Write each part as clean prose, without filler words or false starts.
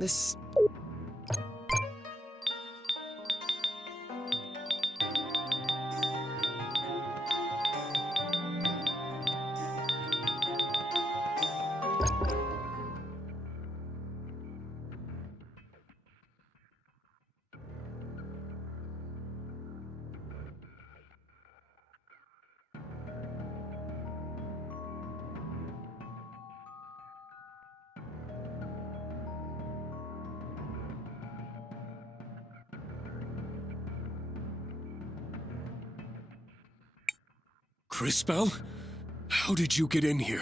This... Cris? How did you get in here?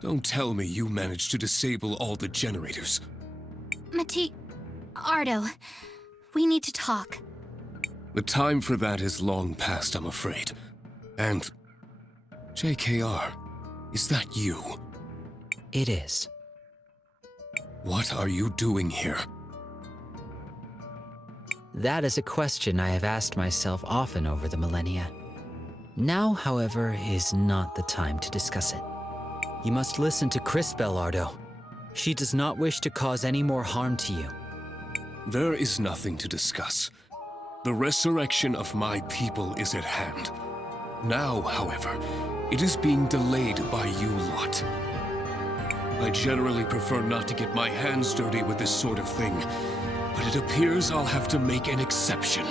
Don't tell me you managed to disable all the generators. Ardo, we need to talk. The time for that is long past, I'm afraid. And... JKR, is that you? It is. What are you doing here? That is a question I have asked myself often over the millennia. Now, however, is not the time to discuss it. You must listen to Cris, Ardo. She does not wish to cause any more harm to you. There is nothing to discuss. The resurrection of my people is at hand. Now, however, it is being delayed by you lot. I generally prefer not to get my hands dirty with this sort of thing, but it appears I'll have to make an exception.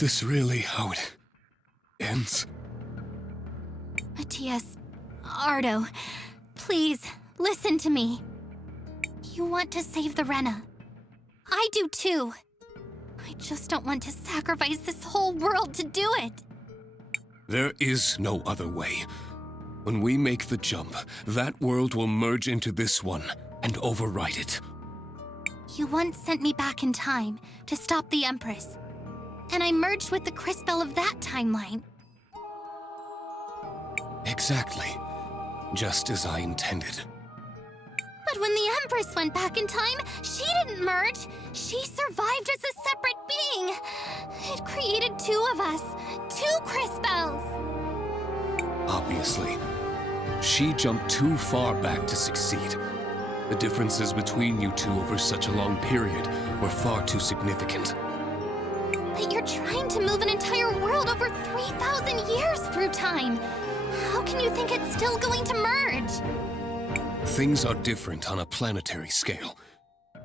this really how it ends? Matthias, Ardo, please, listen to me. You want to save the Rena. I do too. I just don't want to sacrifice this whole world to do it. There is no other way. When we make the jump, that world will merge into this one and override it. You once sent me back in time to stop the Empress, and I merged with the Crisbell of that timeline. Exactly. Just as I intended. But when the Empress went back in time, she didn't merge. She survived as a separate being. It created two of us, two Crisbells. Obviously. She jumped too far back to succeed. The differences between you two over such a long period were far too significant. But you're trying to move an entire world over 3,000 years through time. How can you think it's still going to merge? Things are different on a planetary scale.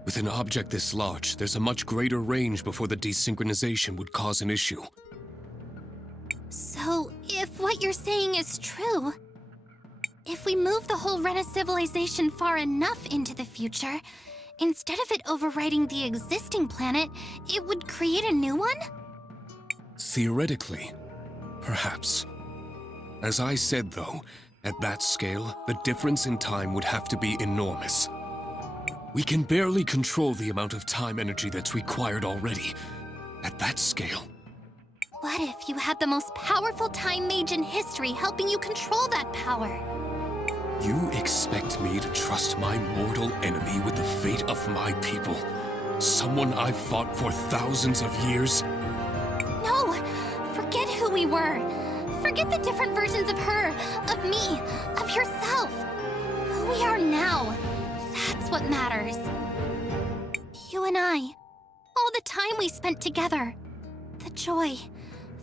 With an object this large, there's a much greater range before the desynchronization would cause an issue. So, if what you're saying is true, if we move the whole Rena civilization far enough into the future, instead of it overriding the existing planet, it would create a new one? Theoretically, perhaps. As I said, though, at that scale, the difference in time would have to be enormous. We can barely control the amount of time energy that's required already. At that scale. What if you had the most powerful time mage in history helping you control that power? You expect me to trust my mortal enemy with the fate of my people? Someone I've fought for thousands of years? No! Forget who we were. Forget the different versions of her, of me, of yourself. Who we are now. That's what matters. You and I. All the time we spent together. The joy,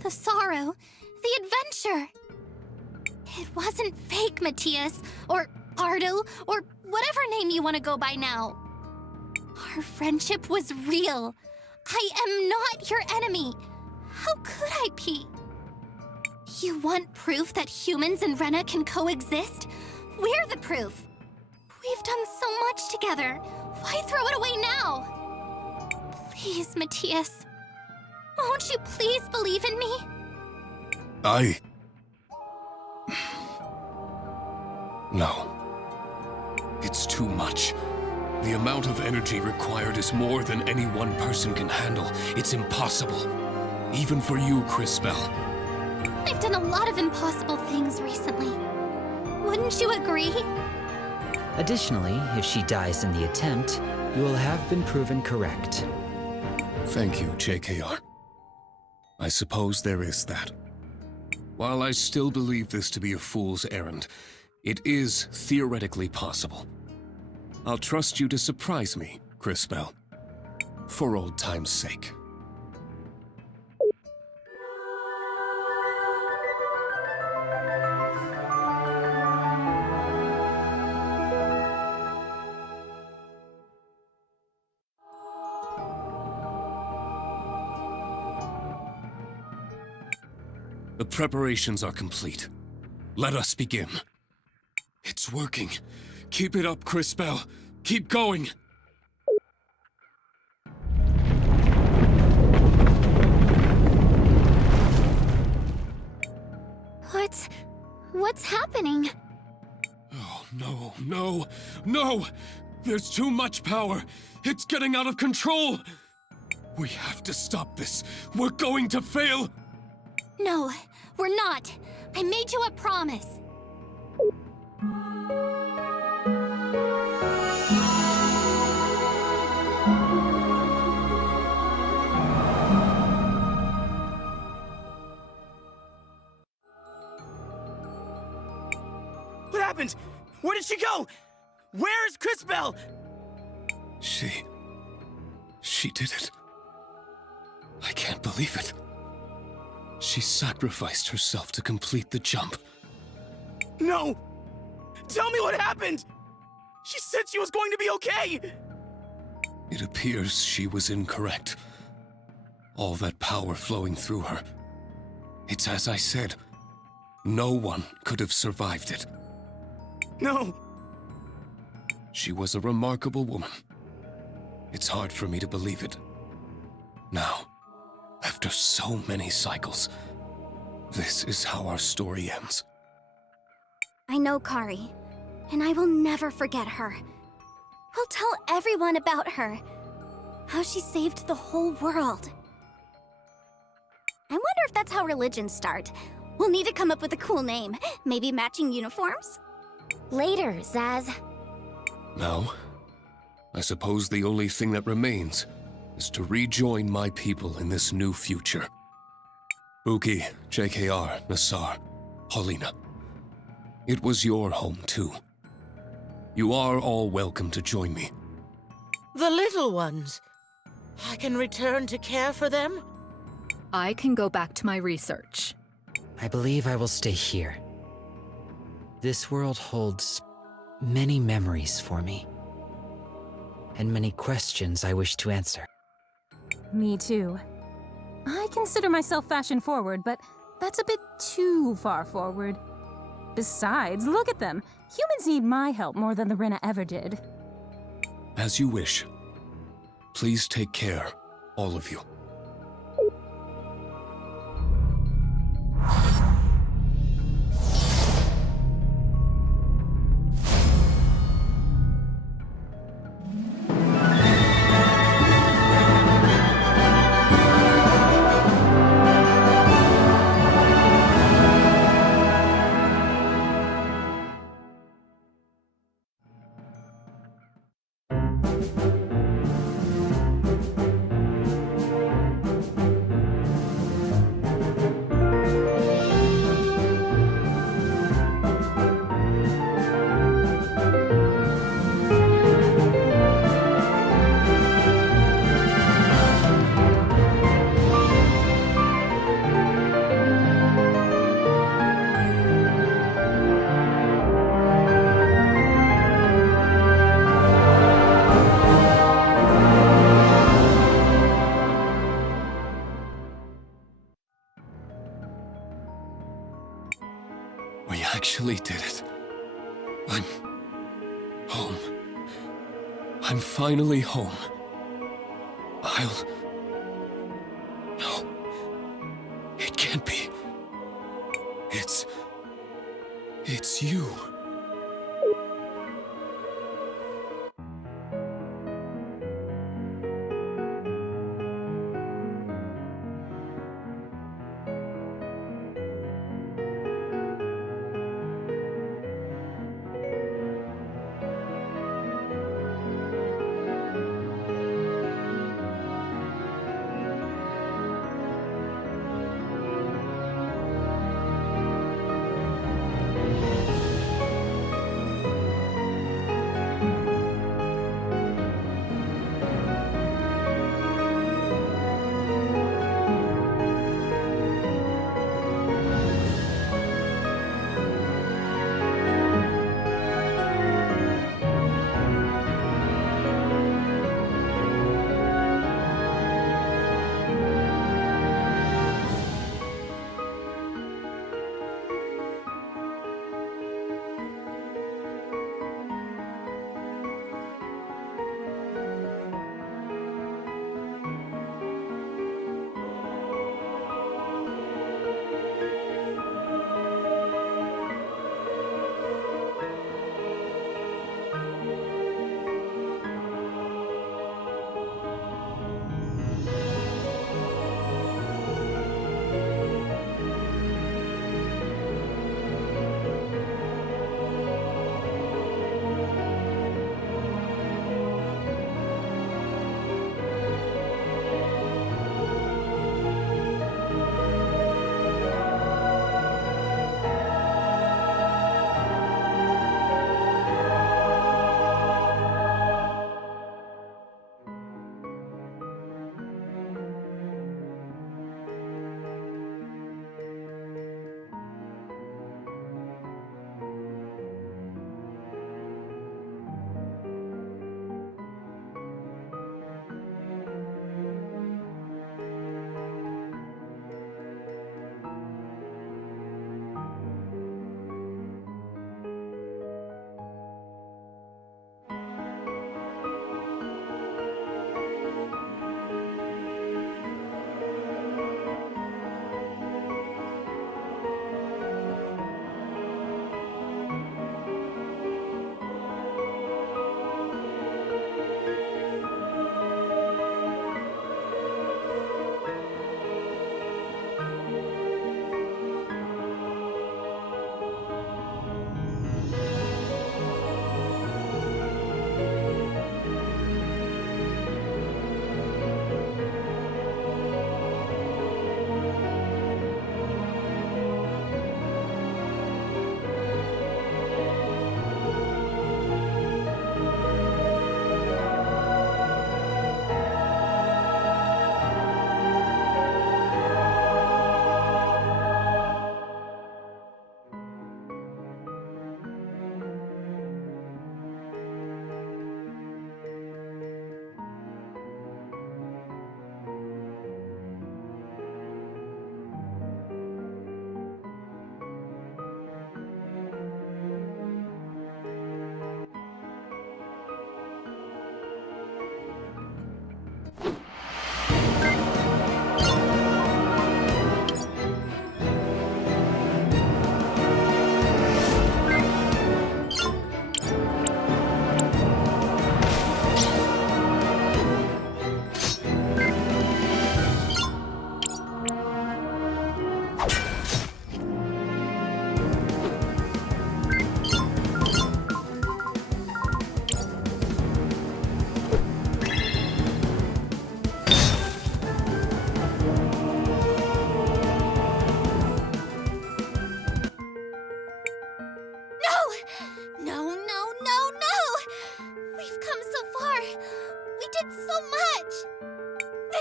the sorrow, the adventure. It wasn't fake, Matthias, or Ardo, or whatever name you want to go by now. Our friendship was real. I am not your enemy. How could I be? You want proof that humans and Rena can coexist? We're the proof. We've done so much together. Why throw it away now? Please, Matthias. Won't you please believe in me? No. It's too much. The amount of energy required is more than any one person can handle. It's impossible. Even for you, Crisbell. I've done a lot of impossible things recently. Wouldn't you agree? Additionally, if she dies in the attempt, you will have been proven correct. Thank you, JKR. I suppose there is that. While I still believe this to be a fool's errand, it is theoretically possible. I'll trust you to surprise me, Crisbell. For old time's sake. The preparations are complete. Let us begin. It's working. Keep it up, Crisbell. Keep going. What's happening? Oh, no, no, no! There's too much power! It's getting out of control! We have to stop this! We're going to fail! No, we're not. I made you a promise. What happened? Where did she go? Where is Crisbell? She did it. I can't believe it. She sacrificed herself to complete the jump. No! Tell me what happened! She said she was going to be okay! It appears she was incorrect. all that power flowing through her. It's as I said. No one could have survived it. No! She was a remarkable woman. It's hard for me to believe it. Now, after so many cycles, this is how our story ends. I know Kari, and I will never forget her. We'll tell everyone about her. How she saved the whole world. I wonder if that's how religions start. We'll need to come up with a cool name. Maybe matching uniforms? Later, Zaz. Now, I suppose the only thing that remains is to rejoin my people in this new future. Buki, JKR, Nassar, Paulina. It was your home too. You are all welcome to join me. The little ones. I can return to care for them? I can go back to my research. I believe I will stay here. This world holds many memories for me, and many questions I wish to answer. Me too. I consider myself fashion forward, but that's a bit too far forward. Besides, look at them. Humans need my help more than the Rena ever did. As you wish. Please take care, all of you. We actually did it. I'm home. I'm finally home. No. It can't be. It's you.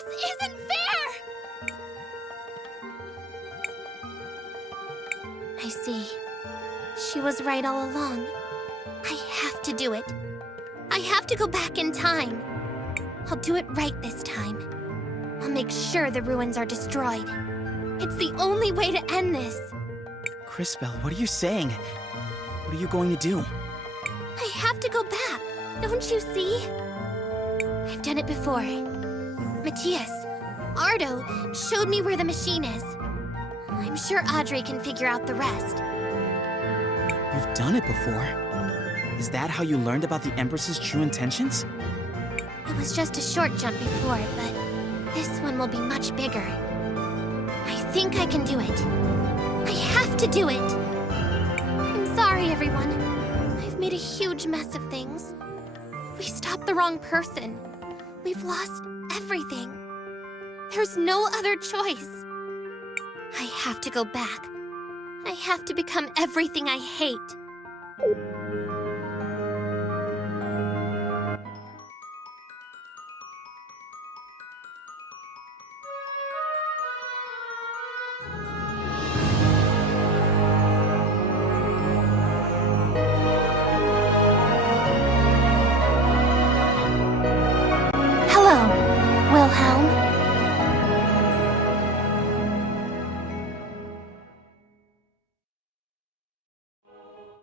This isn't fair! I see. She was right all along. I have to do it. I have to go back in time. I'll do it right this time. I'll make sure the ruins are destroyed. It's the only way to end this. Crisbell, what are you saying? What are you going to do? I have to go back. Don't you see? I've done it before. Matthias, Ardo showed me where the machine is. I'm sure Audrey can figure out the rest. You've done it before. Is that how you learned about the Empress's true intentions? It was just a short jump before, but this one will be much bigger. I think I can do it. I have to do it. I'm sorry, everyone. I've made a huge mess of things. We stopped the wrong person. We've lost everything. There's no other choice. I have to go back. I have to become everything I hate.